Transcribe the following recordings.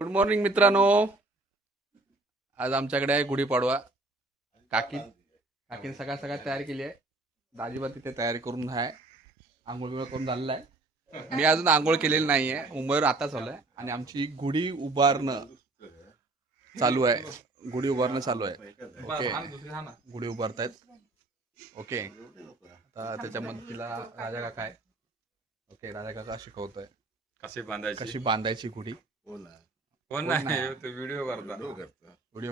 Good morning मित्रांनो. आज आमच्याकडे आहे गुढीपाडवा. काकीने सकाळ सकाळ तयारी केली आहे. दाजीबा तिथे तयारी करून आहे. आंघोळ बिंघोळ करून झालेला आहे. मी अजून आंघोळ केलेली नाही आहे. उंबरवर आता चालू आहे आणि आमची गुढी उभारणं चालू आहे. ओके, गुढी उभारतायत. ओके, आता त्याच्यामध्ये तिला राजा काका आहे. ओके, राजा काका शिकवतोय कशी बांधायची गुढी. कोण नाही तो व्हिडिओ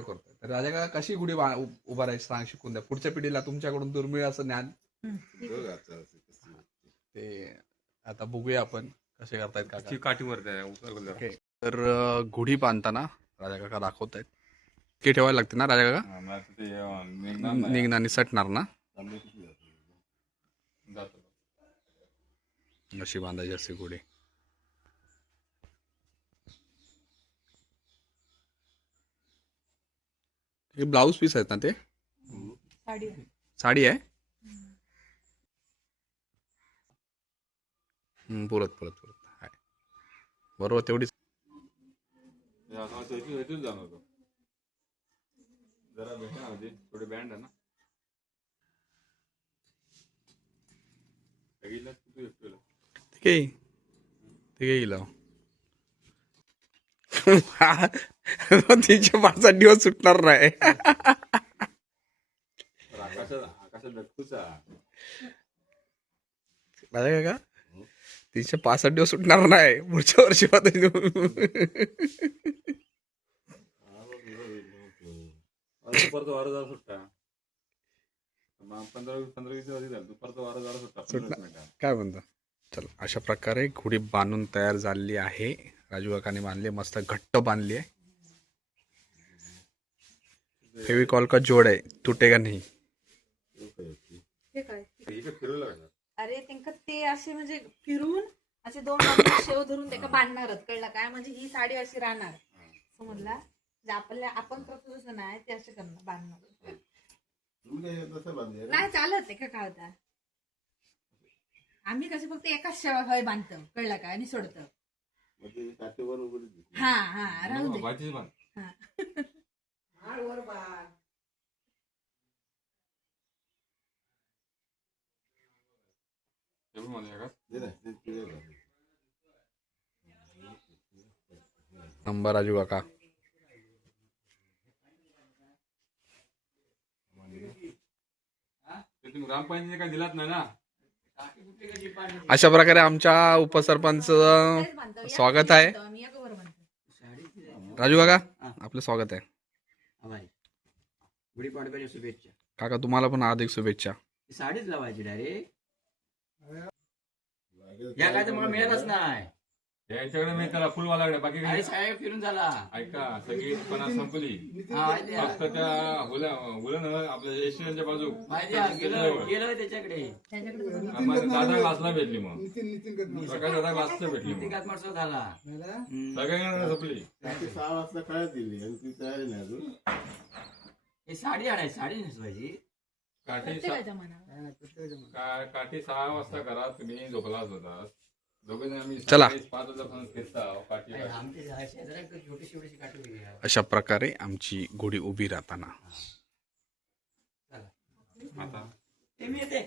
करतोय. तर राजा काका कशी गुढी उभारायची सांग, शिकून द्या पुढच्या पिढीला. तुमच्याकडून दुर्मिळ असं ज्ञान ते आता बघूया आपण कसे करतायत काका. काठीवर ओके, तर गुढी बांधताना राजा काका दाखवतायत की ठेवायला लागते ना राजा काका. निघणार आणि सटणार ना, अशी बांधायची असते गुढी. हे ब्लाऊज पीस आहेत ना ते, साडी आहे. परत आहे बरोबर तेवढीच. जरा भेटा थोडे बँड आहे ना. ठीक आहे, येईल. 365 दिवस सुटणार नाही. आकाशात धक्कूचा राजा काका 365 दिवस सुटणार नाही. पुढच्या वर्षी परत वारा जरा सुट्टा 15-20 दिवस झाले. परत वारा जरा सुट्टा काय म्हणता. चल, अशा प्रकारे गुढी बांधून तयार झालेली आहे. राजू काकाने बांधली, मस्त घट्ट बांधली आहे. फेविकॉल का जोड आहे, तुटेगा नाही. अरे त्यांना ते असे म्हणजे फिरून असे दोन बाजूला शेव धरून त्याला बांधणारच, कळलं काय. म्हणजे ही साडी अशी राहणार समजला. आपण करतो तसं नाही, ते असे करणार बांधणार नाही चालत. का काय होता, आम्ही कसे फक्त एकाच शेवा हय बांधतो, कळलं काय, आणि सोडतो. हा हा राहू दे. नंबर राजू काका. तुम्ही ग्रामपंचायतीने काय दिलात नाही ना. अशा प्रकारे आमच्या उपसरपंच स्वागत आहे. राजू काका आपलं स्वागत आहे. गुढीपाडव्याच्या शुभेच्छा. काका तुम्हाला पण हार्दिक शुभेच्छा. साडीच लावायची डायरेक्ट. या काय तर मला मिळतच नाही. यांच्याकडे मी त्याला फुलवाल्याकडे बाकी अरे साहेब फिरून झाला. ऐका, सगळी पणा संपली. फक्त त्या उलन आपल्या एशियनच्या बाजू गेलो त्याच्याकडे. दादा क्लासला भेटली. मग सकाळी दादा क्लासला भेटली. मग झाला सगळ्यांना संपली. 6 वाजता काय दिली आणि ती तयारी नाही अजून. ही साडी आणायची, साडी नेसवायची. काठी 6 वाजता करा. तुम्ही झोपलाच होता दोघे. चला. 5 वाजता छोटीशी काठी. अशा प्रकारे आमची गुढी उभी राहताना ते मी येते.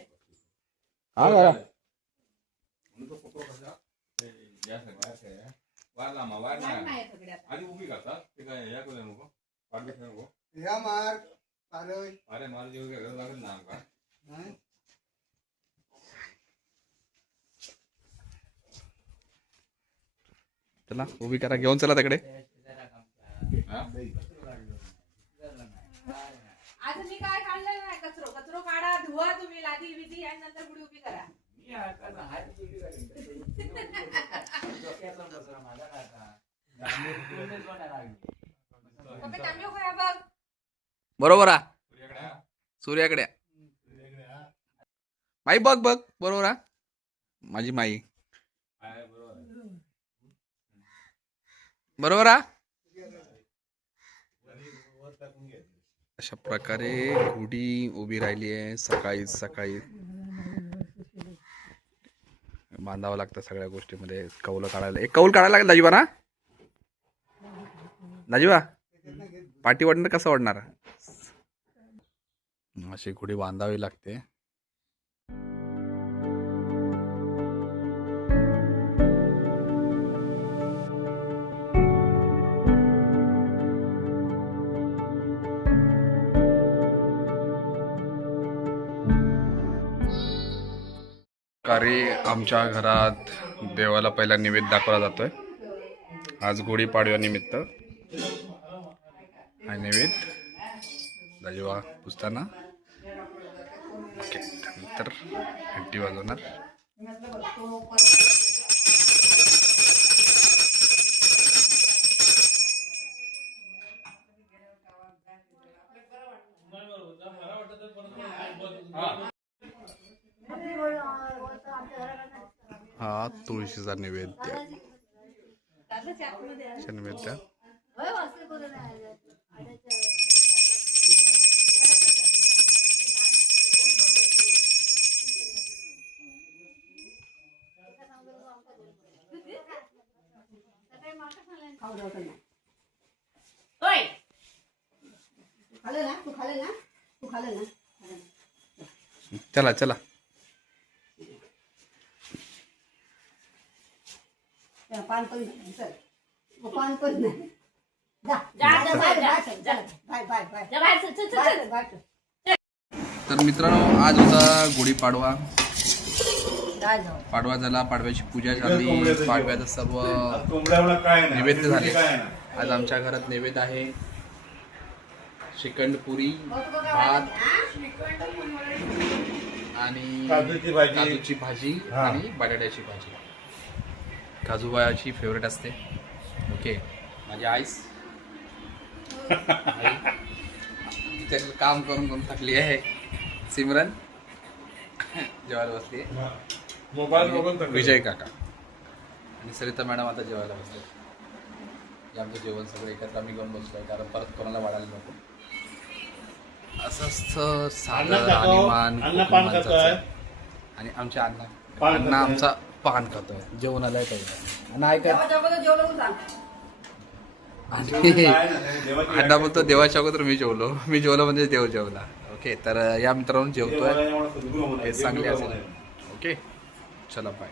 आधी उभी करतात ते काय या करू नको, पाठ नको. अरे मला जेव लागेल ना का. चला उभी करा, घेऊन चला तिकडे. आज मी काय काढलेलं नाही. कचरो काढा, धुवा तुम्ही, लादी विधी, आणि नंतर गुढी उभी करा. बरोबर सूर्याकडे माई बघ बरोबर माझी माई बरोबर. अशा प्रकारे गुढी उभी राहिली आहे. सकाळी बांधावं लागतं सगळ्या गोष्टीमध्ये. कौल काढायला, एक कौल काढायला लागेल दाजीबा ना. दाजीबा पाठी वाढणार कसं वाढणार? अशी गुढी बांधावी लागते. आमच्या घरात देवाला पहिला निवेद दाखवला जातोय. आज गुढीपाडव्यानिमित्त हा निवेद दाजीबा पुसताना. ओके, त्यानंतर घंटी वाजवणार. हा तुळशीचा नैवेद्य. नैवेद्य चला चला. पान पण चल पान पण नाही. तर मित्रांनो, आज होता गुढीपाडवा. पाडवा झाला, पाडव्याची पूजा झाली, पाडव्याचं सर्व नैवेद्य झाले. आज आमच्या घरात नैवेद्य आहे श्रीखंड, पुरी, भात आणि काजूची भाजी आणि बटाट्याची भाजी. काजूबायाची फेवरेट असते. ओके, माझी आईस तिथे काम करून करून थकली आहे. सिमरन जेवायला बसली आहे. विजय काका आणि सरिता मॅडम आता जेवायला बसले. आमचं जेवण सगळं एकत्र आम्ही घेऊन बसलोय, कारण परत कोणाला वाढायला नको. असं साधं आणीमान आणि आमच्या अण्णा आमचा पान खातोय. जेवण आलाय काही नाही काय. आणि अण्णा बोलतो देवाच्या अगोदर मी जेवलो म्हणजे देव जेवला. ओके, तर या मित्रांनो जेवतोय, हे चांगले असेल. ओके, चला बाय.